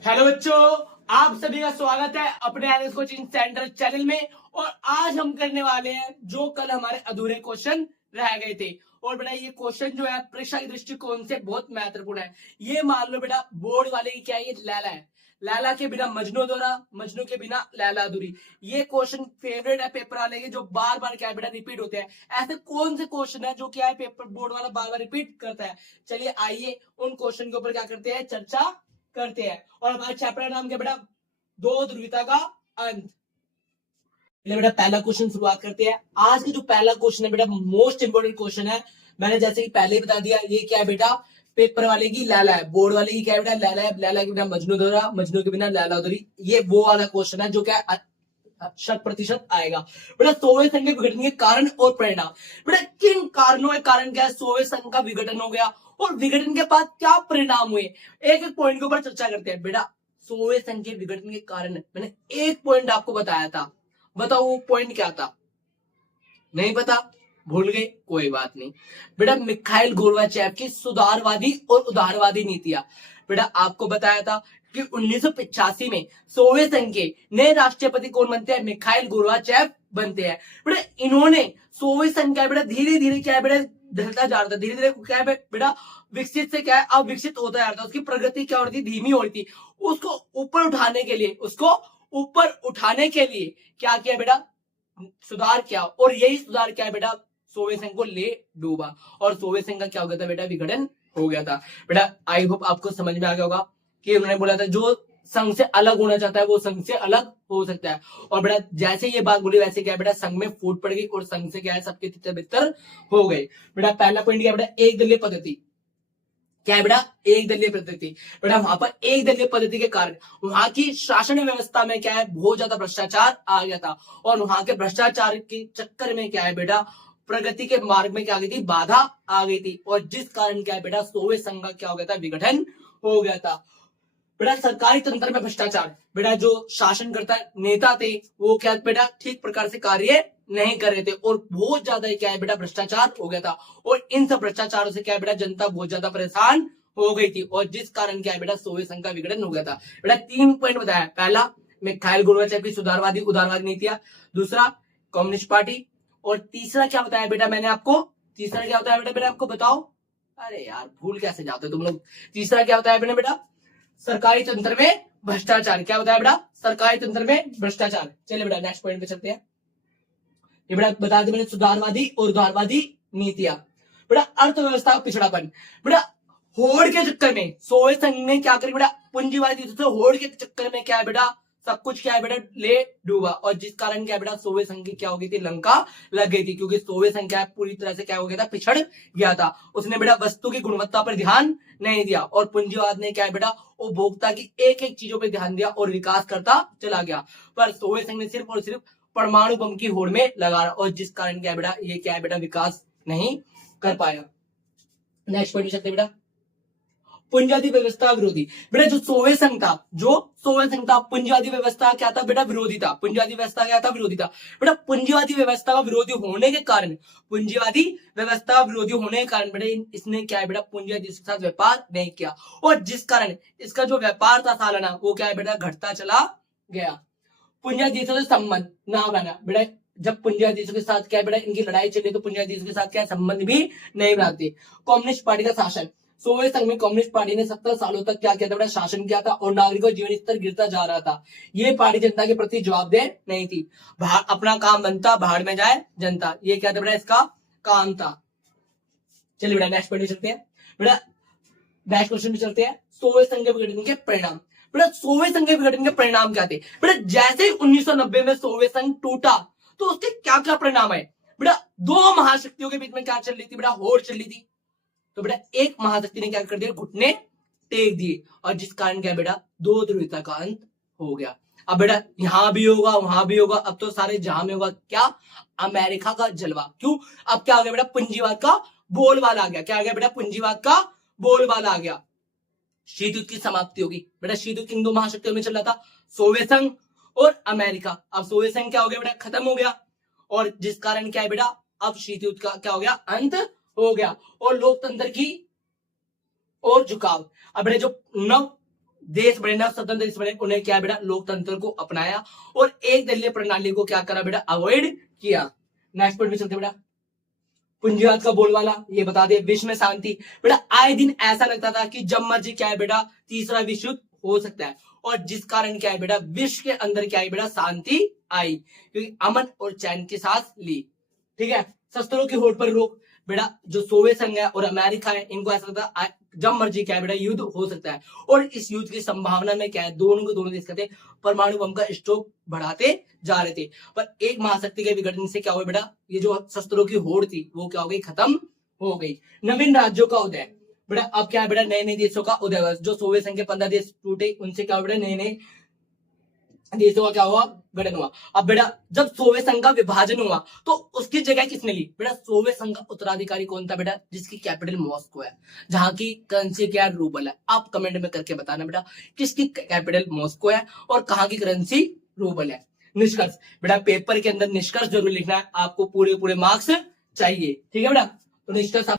Hello बच्चों, आप सभी का स्वागत है अपने एनएस कोचिंग सेंटर चैनल में। और आज हम करने वाले हैं जो कल हमारे अधूरे क्वेश्चन रह गए थे। और बेटा ये क्वेश्चन जो है परीक्षा के दृष्टिकोण से बहुत महत्वपूर्ण है। ये मान लो बेटा बोर्ड वाले की क्या है, ये लैला है। लैला के बिना मजनू अधूरा, मजनू के बिना लैला अधूरी। ये क्वेश्चन फेवरेट है पेपर वाले के, जो बार बार क्या है बेटा रिपीट होते हैं। ऐसे कौन से क्वेश्चन है जो क्या है पेपर बोर्ड वाला बार बार रिपीट करता है। चलिए आइए उन क्वेश्चन के ऊपर क्या करते हैं, चर्चा करते हैं। और हमारे चैप्टर का नाम क्या बेटा, दो ध्रुवीयता का अंत। बेटा पहला क्वेश्चन शुरुआत करते हैं। आज की जो पहला क्वेश्चन है बेटा मोस्ट इंपोर्टेंट क्वेश्चन है। मैंने जैसे कि पहले ही बता दिया, ये क्या है बेटा, पेपर वाले की लैला है, बोर्ड वाले की क्या है बेटा, लैला है। लैला के बिना मजनू अधूरा, मजनू के बिना लैला अधूरी। ये वो वाला क्वेश्चन है जो क्या 100% आएगा। बेटा सोवियत संघ के विघटन के कारण और परिणाम। बेटा किन कारणों के कारण क्या है सोवियत संघ का विघटन हो गया, और विघटन के बाद क्या परिणाम हुए, एक एक पॉइंट के ऊपर चर्चा करते हैं। बेटा सोवियत संघ के विघटन के कारण मैंने एक पॉइंट आपको बताया था, बताओ वो पॉइंट क्या था? नहीं पता, भूल गए, कोई बात नहीं। बेटा मिखाइल गोर्बाचेव की सुधारवादी और उदारवादी नीतियां। बेटा आपको बताया था कि 1985 में सोवियत संघ के नए राष्ट्रपति कौन बनते हैं, मिखाइल गोर्बाचेव बनते हैं। बेटा इन्होंने सोवियत संघ क्या है बेटा धीरे धीरे क्या है बेटा ढलता जा रहा था, धीरे धीरे क्या है बेटा विकसित से क्या है अब विकसित होता जा रहा था। उसकी प्रगति क्या हो रही थी, धीमी हो रही थी। उसको ऊपर उठाने के लिए, उसको ऊपर उठाने के लिए क्या किया बेटा, सुधार किया। और यही सुधार क्या है बेटा, सोवियत संघ को ले डूबा, और सोवियत संघ का क्या हो गया था बेटा, विघटन हो गया था। बेटा आई होप आपको समझ में आ गया होगा कि उन्होंने बोला था जो संघ से अलग होना चाहता है वो संघ से अलग हो सकता है। और बेटा जैसे ये बात बोली वैसे क्या बेटा संघ में फूट पड़ गई, और संघ से क्या है सबके तितर बितर हो गए। बेटा पहला पॉइंट क्या बेटा, एक दलीय पद्धति। क्या है बेटा, एक दलीय पद्धति। बेटा वहां पर एक दलीय पद्धति के कारण वहां की शासन व्यवस्था में क्या है बहुत ज्यादा भ्रष्टाचार आ गया था। और वहां के भ्रष्टाचार के चक्कर में क्या है बेटा प्रगति के मार्ग में क्या आ गई थी, बाधा आ गई थी। और जिस कारण क्या है बेटा सोवियत संघ का क्या हो गया था, विघटन हो गया था। बेटा सरकारी तंत्र में भ्रष्टाचार। बेटा जो शासनकर्ता नेता थे वो क्या बेटा ठीक प्रकार से कार्य नहीं कर रहे थे, और बहुत ज्यादा क्या है बेटा भ्रष्टाचार हो गया था। और इन सब भ्रष्टाचारों से क्या है बेटा जनता बहुत ज्यादा परेशान हो गई थी, और जिस कारण क्या है बेटा सोवियत संघ का विघटन हो गया था। बेटा 3 पॉइंट बताया, पहला मिखाइल गोर्बाचेव की सुधारवादी उदारवादी नीतियां, दूसरा कम्युनिस्ट पार्टी, और तीसरा क्या बताया बेटा मैंने आपको, तीसरा क्या बताया बेटा मैंने आपको, बताओ। अरे यार भूल कैसे जाते हो तुम लोग। तीसरा क्या बताया मैंने बेटा, सरकारी तंत्र में भ्रष्टाचार। क्या बताया बेटा, सरकारी तंत्र में भ्रष्टाचार। चलिए बेटा नेक्स्ट पॉइंट पे चलते हैं। ये बेटा बता दें मैंने सुधारवादी और उदारवादी नीतियां। बेटा अर्थव्यवस्था का पिछड़ापन। बेटा होड़ के चक्कर में सोवियत संघ ने क्या करी बेटा, पूंजीवादी होड़ के चक्कर में क्या है बेटा सब कुछ क्या है बेटा ले डूबा। और जिस कारण क्या है बेटा सोवियत संघ की क्या हो गई थी, लंका लग गई थी। क्योंकि सोवियत संघ क्या है पूरी तरह से क्या हो गया था, पिछड़ गया था। उसने बेटा वस्तु की गुणवत्ता पर ध्यान नहीं दिया, और पूंजीवाद ने क्या है बेटा उपभोक्ता की एक एक चीजों पर ध्यान दिया और विकास करता चला गया। पर सोवियत संघ ने सिर्फ और सिर्फ परमाणु बम की होड़ में लगा, और जिस कारण क्या है बेटा ये क्या है बेटा विकास नहीं कर पाया। नेक्स्ट पॉइंट चलते बेटा, पूंजीवादी व्यवस्था विरोधी। बेटा जो सोवियत संघ था, जो सोवियत संघ था पूंजीवादी व्यवस्था क्या था बेटा, विरोधी था। पूंजीवादी व्यवस्था क्या था, विरोधी था। बेटा पूंजीवादी व्यवस्था का विरोधी होने के कारण, पूंजीवादी व्यवस्था का विरोधी होने के कारण बेटा इसने क्या है बेटा पूंजीवादी देशों के साथ व्यापार नहीं किया, और जिस कारण इसका जो व्यापार था सालाना वो क्या है बेटा घटता चला गया। पूंजीवादी देशों से संबंध ना बना। बेटा जब पूंजीवादी देशों के साथ क्या है बेटा इनकी लड़ाई चली तो पूंजीवादी देशों के साथ क्या संबंध भी नहीं बनाते। कम्युनिस्ट पार्टी का शासन। सोवियत संघ में कम्युनिस्ट पार्टी ने 70 सालों तक क्या किया था बेटा, शासन किया था, और नागरिकों का जीवन स्तर गिरता जा रहा था। ये पार्टी जनता के प्रति जवाबदेह नहीं थी। अपना काम बनता भाड़ में जाए जनता, ये क्या था बेटा इसका काम था। चलिए बेटा नेक्स्ट पॉइंट चलते हैं। बेटा नेक्स्ट क्वेश्चन पे चलते हैं, सोवियत संघ के विघटन के परिणाम। बेटा सोवियत संघ के विघटन के परिणाम क्या थे? बेटा जैसे ही 1990 में सोवियत संघ टूटा तो उसके क्या क्या परिणाम है? बेटा दो महाशक्तियों के बीच में क्या चल रही थी बेटा, होड़ चल रही थी। तो बेटा एक महाशक्ति ने क्या कर दिया, घुटने टेक दिए, और जिस कारण क्या बेटा दो ध्रुवीयता का अंत हो गया। अब बेटा यहां भी होगा वहां भी होगा, अब तो सारे जहां में होगा क्या, अमेरिका का जलवा। क्यों, अब क्या आ गया बेटा पूंजीवाद का बोलबाला आ गया। क्या आ गया बेटा, पूंजीवाद का बोलबाला आ गया। शीत युद्ध की समाप्ति होगी। बेटा शीत युद्ध किन दो महाशक्तियों में चल रहा था, सोवियत संघ और अमेरिका। अब सोवियत संघ क्या हो गया बेटा, खत्म हो गया, और जिस कारण क्या है बेटा अब शीत युद्ध का क्या हो गया, अंत हो गया, और लोकतंत्र की और झुकाव। अब बेटा जो नव देश बने ना स्वतंत्र देश बने, उन्हें क्या बेटा लोकतंत्र को अपनाया और एक दलीय प्रणाली को क्या करा बेटा अवॉइड किया। नेक्स्ट पॉइंट में चलते बेटा, पूंजीवाद का बोलबाला ये बता दे। विश्व में शांति, बेटा आए दिन ऐसा लगता था कि जब मर्जी क्या है बेटा तीसरा विश्व युद्ध हो सकता है, और जिस कारण क्या है बेटा विश्व के अंदर क्या है बेटा शांति आई, क्योंकि अमन और चैन की सांस ली। ठीक है, शस्त्रों की होड़ पर रोक, बेटा जो सोवियत संघ है और अमेरिका है इनको ऐसा लगता जब मर्जी क्या है बेटा युद्ध हो सकता है, और इस युद्ध की संभावना में क्या है दोनों के दोनों देश कहते परमाणु बम का स्टॉक बढ़ाते जा रहे थे। पर एक महाशक्ति के विघटन से क्या हुआ बेटा, ये जो शस्त्रों की होड़ थी वो क्या हो गई, खत्म हो गई। नवीन राज्यों का उदय, बेटा अब क्या है बेटा नए नए देशों का उदय हुआ। जो सोवियत संघ के 15 देश टूटे उनसे क्या हुआ बेटा नए नए देशों का क्या हुआ, गठन हुआ। अब बेटा जब सोवियत संघ का विभाजन हुआ तो उसकी जगह किसने ली, बेटा सोवियत संघ का उत्तराधिकारी कौन था बेटा, जिसकी कैपिटल मॉस्को है, जहां की करेंसी क्या है रूबल है। आप कमेंट में करके बताना बेटा किसकी कैपिटल मॉस्को है और कहां की करेंसी रूबल है। निष्कर्ष, बेटा पेपर के अंदर निष्कर्ष जरूर लिखना है, आपको पूरे पूरे मार्क्स चाहिए। ठीक है बेटा, तो निष्कर्ष